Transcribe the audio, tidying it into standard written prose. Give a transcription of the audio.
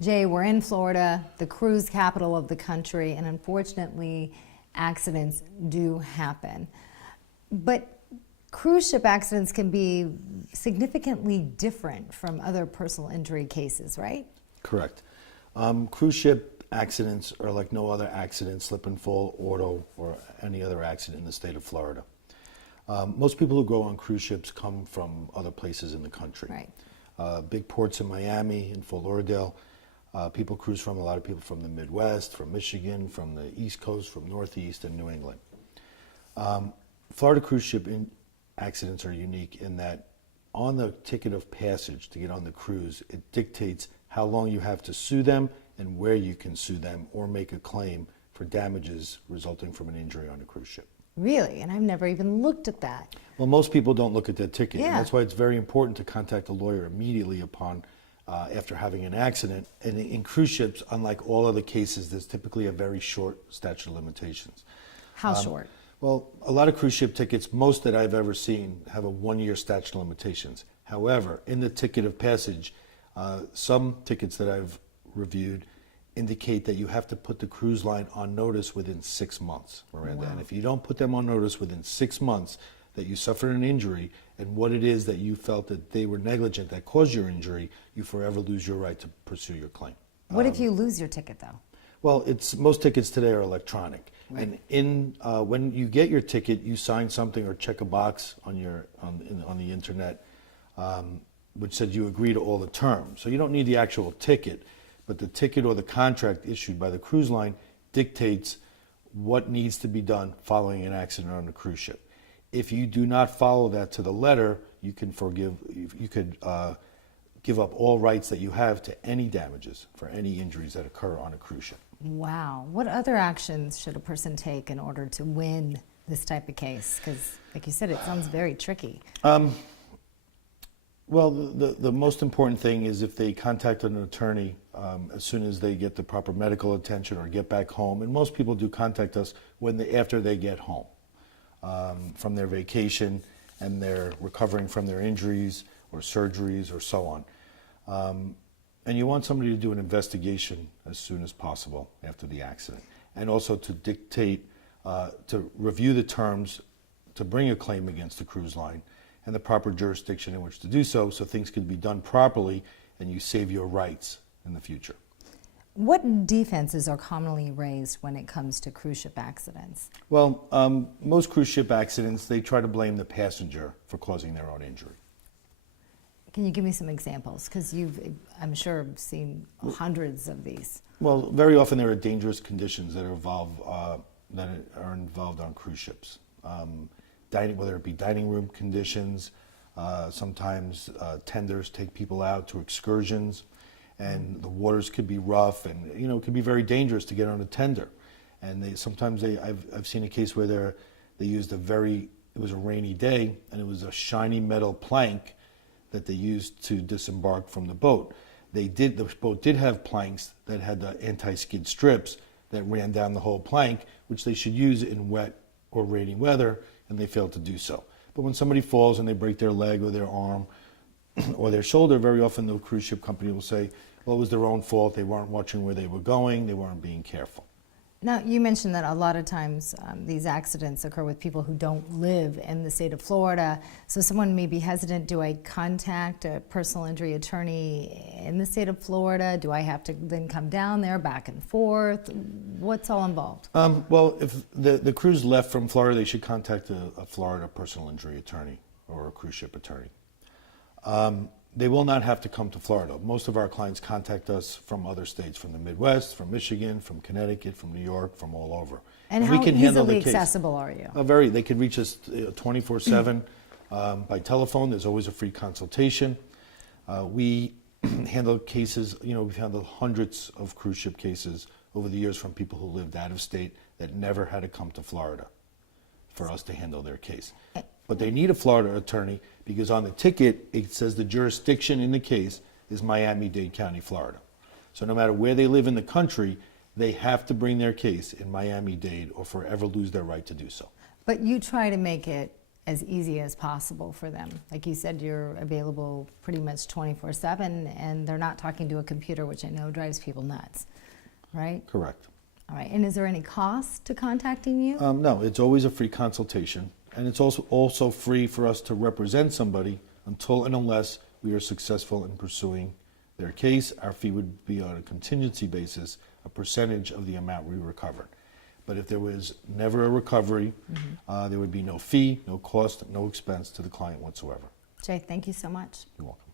Jay, we're in Florida, the cruise capital of the country, and unfortunately, accidents do happen. But cruise ship accidents can be significantly different from other personal injury cases, right? Correct. Cruise ship accidents are like no other accident, slip and fall, auto, or any other accident in the state of Florida. Most people who go on cruise ships come from other places in the country. Right. Big ports in Miami and Fort Lauderdale. People cruise from a lot of people from the Midwest, from Michigan, from the East Coast, from Northeast and New England. Florida cruise ship accidents are unique in that on the ticket of passage to get on the cruise, it dictates how long you have to sue them and where you can sue them or make a claim for damages resulting from an injury on a cruise ship. Really? And I've never even looked at that. Well, most people don't look at their ticket. Yeah. And that's why it's very important to contact a lawyer immediately upon after having an accident. And in cruise ships, unlike all other cases, there's typically a very short statute of limitations. How short? Well, a lot of cruise ship tickets, most that I've ever seen, have a 1-year statute of limitations. However, in the ticket of passage, some tickets that I've reviewed indicate that you have to put the cruise line on notice within 6 months, Miranda. Wow. And if you don't put them on notice within 6 months that you suffered an injury and what it is that you felt that they were negligent that caused your injury, you forever lose your right to pursue your claim. What if you lose your ticket, though? Well, most tickets today are electronic. Right. And when you get your ticket, you sign something or check a box on the internet, which said you agree to all the terms. So you don't need the actual ticket, but the ticket or the contract issued by the cruise line dictates what needs to be done following an accident on a cruise ship. If you do not follow that to the letter, you could give up all rights that you have to any damages for any injuries that occur on a cruise ship. Wow. What other actions should a person take in order to win this type of case? Because, like you said, it sounds very tricky. Well, the most important thing is if they contact an attorney as soon as they get the proper medical attention or get back home. And most people do contact us after they get home from their vacation and they're recovering from their injuries or surgeries or so on. And you want somebody to do an investigation as soon as possible after the accident. And also to dictate, to review the terms to bring a claim against the cruise line and the proper jurisdiction in which to do so things can be done properly and you save your rights in the future. What defenses are commonly raised when it comes to cruise ship accidents? Well, most cruise ship accidents, they try to blame the passenger for causing their own injury. Can you give me some examples? Because I'm sure, seen hundreds of these. Well, very often there are dangerous conditions that are involved on cruise ships. Whether it be dining room conditions, sometimes tenders take people out to excursions, and the waters could be rough, and it could be very dangerous to get on a tender. And I've seen a case where they used it was a rainy day, and it was a shiny metal plank that they used to disembark from the boat. The boat did have planks that had the anti-skid strips that ran down the whole plank, which they should use in wet or rainy weather, and they failed to do so. But when somebody falls and they break their leg or their arm or their shoulder, very often the cruise ship company will say, well, it was their own fault. They weren't watching where they were going. They weren't being careful. Now, you mentioned that a lot of times these accidents occur with people who don't live in the state of Florida. So someone may be hesitant, do I contact a personal injury attorney in the state of Florida? Do I have to then come down there back and forth? What's all involved? Well, if the cruise left from Florida, they should contact a Florida personal injury attorney or a cruise ship attorney. They will not have to come to Florida. Most of our clients contact us from other states, from the Midwest, from Michigan, from Connecticut, from New York, from all over. And we how can handle the easily case. accessible are you? They could reach us 24/7 by telephone. There's always a free consultation. We handle cases, we've handled hundreds of cruise ship cases over the years from people who lived out of state that never had to come to Florida for us to handle their case. But they need a Florida attorney because on the ticket, it says the jurisdiction in the case is Miami-Dade County, Florida. So no matter where they live in the country, they have to bring their case in Miami-Dade or forever lose their right to do so. But you try to make it as easy as possible for them. Like you said, you're available pretty much 24/7, and they're not talking to a computer, which I know drives people nuts, right? Correct. All right, and is there any cost to contacting you? No, it's always a free consultation, and it's also free for us to represent somebody until and unless we are successful in pursuing their case. Our fee would be on a contingency basis, a percentage of the amount we recovered. But if there was never a recovery, there would be no fee, no cost, no expense to the client whatsoever. Jay, thank you so much. You're welcome.